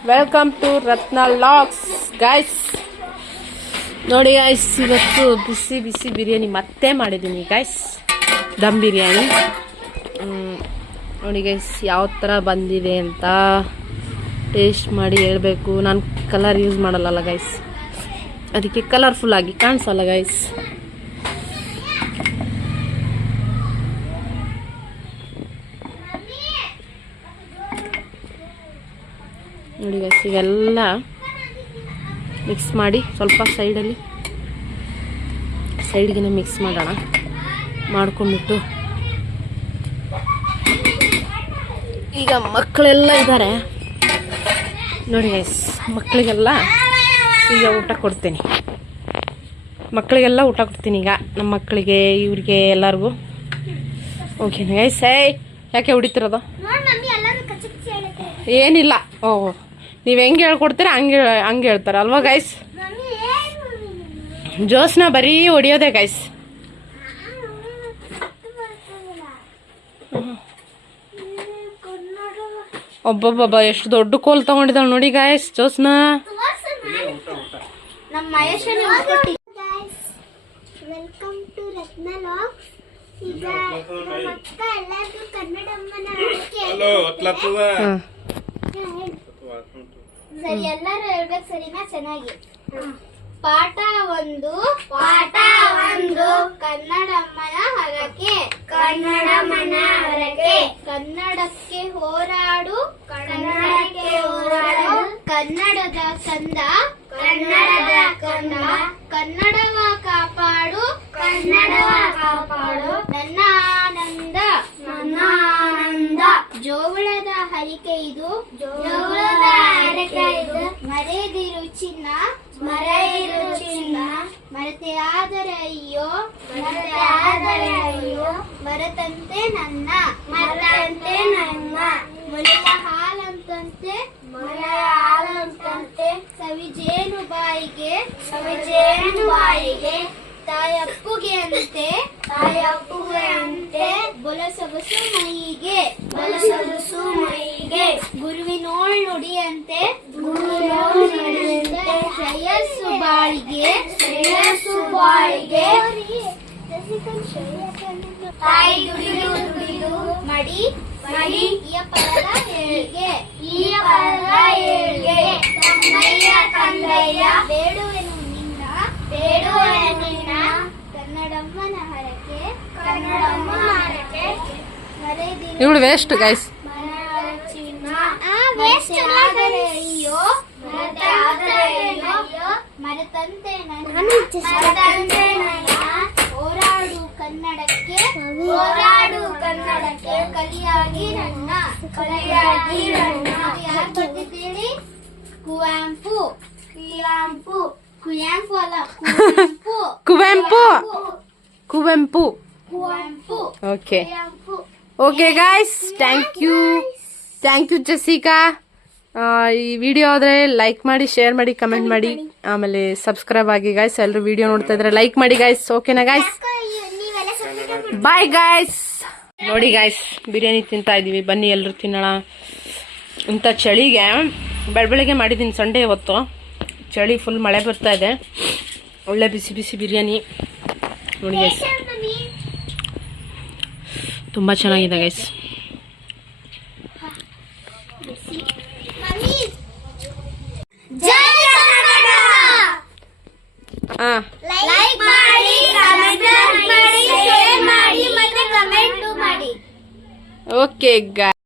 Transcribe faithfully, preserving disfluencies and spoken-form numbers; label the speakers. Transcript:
Speaker 1: Welcome to Ratna logs guys. ನೋಡಿ guys, ಇವತ್ತು ಬಿಸಿ ಬಿಸಿ ಬಿರಿಯಾನಿ ಮತ್ತೆ ಮಾಡಿದ್ದೀನಿ ಗೈಸ್, ದಮ್ ಬಿರಿಯಾನಿ. ನೋಡಿ ಗೈಸ್ ಯಾವ ಥರ ಬಂದಿದೆ ಅಂತ ಟೇಸ್ಟ್ ಮಾಡಿ ಹೇಳಬೇಕು. ನಾನು ಕಲರ್ ಯೂಸ್ ಮಾಡಲ್ಲ ಗೈಸ್, ಅದಕ್ಕೆ ಕಲರ್ಫುಲ್ ಆಗಿ ಕಾಣಿಸಲ್ಲ ಗೈಸ್. ನೋಡಿ ಗೈಸ್, ಇವೆಲ್ಲ ಮಿಕ್ಸ್ ಮಾಡಿ ಸ್ವಲ್ಪ ಸೈಡಲ್ಲಿ ಸೈಡ್ಗೆ ಮಿಕ್ಸ್ ಮಾಡೋಣ. ಮಾಡ್ಕೊಂಡ್ಬಿಟ್ಟು ಈಗ ಮಕ್ಕಳೆಲ್ಲ ಇದ್ದಾರೆ ನೋಡಿ ಗೈಸ್, ಮಕ್ಕಳಿಗೆಲ್ಲ ಈಗ ಊಟ ಕೊಡ್ತೀನಿ. ಮಕ್ಕಳಿಗೆಲ್ಲ ಊಟ ಕೊಡ್ತೀನಿ ಈಗ, ನಮ್ಮ ಮಕ್ಕಳಿಗೆ, ಇವ್ರಿಗೆ, ಎಲ್ಲರಿಗೂ. Okay guys. ಏಯ್ ಯಾಕೆ ಹೊಡಿತಿರೋದು? ಏನಿಲ್ಲ. ಓ, ನೀವು ಹೆಂಗೆ ಹೇಳ್ಕೊಡ್ತೀರ ಹಂಗೆ ಹಂಗೆ ಹೇಳ್ತಾರೆ ಅಲ್ವಾ ಗೈಸ್? ಜೋಸ್ನ ಬರೀ ಹೊಡಿಯೋದೆ ಗೈಸ್. ಒಬ್ಬೊಬ್ಬ ಎಷ್ಟು ದೊಡ್ಡ ಕೋಲ್ ತಗೊಂಡಿದ್ದಾಳೆ ನೋಡಿ guys Josna.
Speaker 2: Welcome to Ratna logs. ಈಗ ನಮ್ಮ ಅಕ್ಕ ಎಲ್ಲರಿಗೂ ಕನ್ನಡಮ್ಮನ ಸರಿ ಎಲ್ಲರೂ ಹೇಳ್ಬೇಕು ಸರಿನಾ? ಚೆನ್ನಾಗಿ. ಪಾಠ ಒಂದು ಪಾಠ ಒಂದು ಕನ್ನಡಮ್ಮನ ಹರಕೆ ಕನ್ನಡಮ್ಮನ ಹರಕೆ ಕನ್ನಡಕ್ಕೆ ಹೋರಾಡು ಕನ್ನಡಕ್ಕೆ ಹೋರಾಡು ಕನ್ನಡದ ಕಂದ ಕನ್ನಡದ ಕಂದ ಕನ್ನಡವ ಕಾಪಾಡು ಕನ್ನಡವ ಕಾಪಾಡು ನನ್ನ ಆನಂದ ನನ್ನ ಆನಂದ ಜೋಗುಳದ ಹರಿಕೆ ಇದು ಜೋಗುಳದ ಹರಿಕೆ ಇದು ಮರೆದಿರು ಚಿನ್ನ ಮರೆಯಿರು ಚಿನ್ನ ಮರೆತೆ ಆದರೆ ಅಯ್ಯೋ ಮರೆತೆ ಆದರೆ ಅಯ್ಯೋ ಮರೆತಂತೆ ನನ್ನ ಮರೆತಂತೆ ನನ್ನ ಮೊಲೆಯ ಹಾಲಂತಂತೆ ಮೊಲೆಯ ಹಾಲಂತಂತೆ ಸವಿಜೇನು ಬಾಯಿಗೆ ಸವಿಜೇನು ಬಾಯಿಗೆ ತಾಯಪ್ಪುಗೆ ಅಂತೆ ತಾಯಪ್ಪುಗೆ ಅಂತೆ ಬೊಲಸೊಗಸು ಮೈಗೆ ಬೊಲಸೊಗಸು ಮೈಗೆ ಗುರುವಿನೋಳ್ ನುಡಿಯಂತೆ ಗುರುವಿನೋಳ್ ನುಡಿಯಂತೆ ಶ್ರೇಯಸ್ಸು ಬಾಳಿಗೆ ಶ್ರೇಯಸ್ಸು ಬಾಳಿಗೆ ತಾಯಿ ದುಡಿದು ದುಡಿದು ಮಡಿ ಮಡಿ ಈ ಪರದ ಏಳಿಗೆ ಈ ಪರದ ಏಳಿಗೆ ತಂದಯ್ಯ ತಂದಯ್ಯ ಬೇಡುವೆನು ನಿನ್ನ ಬೇಡುವೆನು ನಿನ್ನ ಕನ್ನಡಮ್ಮನ ಹರಕೆ ಕನ್ನಡಮ್ಮನ ಹರಕೆ ಮರೆದಿರು
Speaker 1: ಇವಳು ವೇಸ್ಟ್ ಗೈಸ್.
Speaker 2: ಅಯ್ಯೋ ಮರೆತಂತೆ ಮರೆತಂತೆ ನನ್ನ ಹೋರಾಡು ಕನ್ನಡಕ್ಕೆ ಹೋರಾಡು ಕನ್ನಡಕ್ಕೆ ಕಲಿಯಾಗಿ ನನ್ನ ಕಲಿಯಾಗಿ ನನ್ನ ಯಾರು ಬರ್ತಿದ್ದೀರಿ? ಕುವೆಂಪು ಕುವೆಂಪು ಕುವೆಂಪು ಅಲ್ಲ Kuvempu
Speaker 1: Kuvempu Kuvempu
Speaker 2: Kuvempu
Speaker 1: okay okay guys, thank you thank you Jessica. ಈ ವಿಡಿಯೋ ಆದರೆ ಲೈಕ್ ಮಾಡಿ, ಶೇರ್ ಮಾಡಿ, ಕಮೆಂಟ್ ಮಾಡಿ, ಆಮೇಲೆ ಸಬ್ಸ್ಕ್ರೈಬ್ ಆಗಿ ಗೈಸ್. ಎಲ್ಲರೂ ವಿಡಿಯೋ ನೋಡ್ತಾ ಇದ್ರೆ ಲೈಕ್ ಮಾಡಿ ಗೈಸ್. ಓಕೆನಾ ಗೈಸ್? Bye guys. ನೋಡಿ ಗೈಸ್, ಬಿರಿಯಾನಿ ತಿಂತಾ ಇದೀವಿ, ಬನ್ನಿ ಎಲ್ಲರೂ ತಿನ್ನೋಣ. ಇಂಥ ಚಳಿಗೆ ಬೆಳ ಬೆಳಗ್ಗೆ ಮಾಡಿದ್ದೀನಿ, ಸಂಡೇ ಇವತ್ತು. ಚಳಿ ಫುಲ್ ಮಳೆ ಬರ್ತಾ ಇದೆ, ಒಳ್ಳೆ ಬಿಸಿ ಬಿಸಿ ಬಿರಿಯಾನಿ ನೋಡಿ ಗೈಸ್, ತುಂಬ ಚೆನ್ನಾಗಿದೆ ಗೈಸ್.
Speaker 2: ಲೈಕ್ ಮಾಡಿ, ಕಮೆಂಟ್ ಮಾಡಿ, ಶೇರ್ ಮಾಡಿ, ಮತ್ತೆ ಕಮೆಂಟ್ ಮಾಡಿ.
Speaker 1: Okay guys.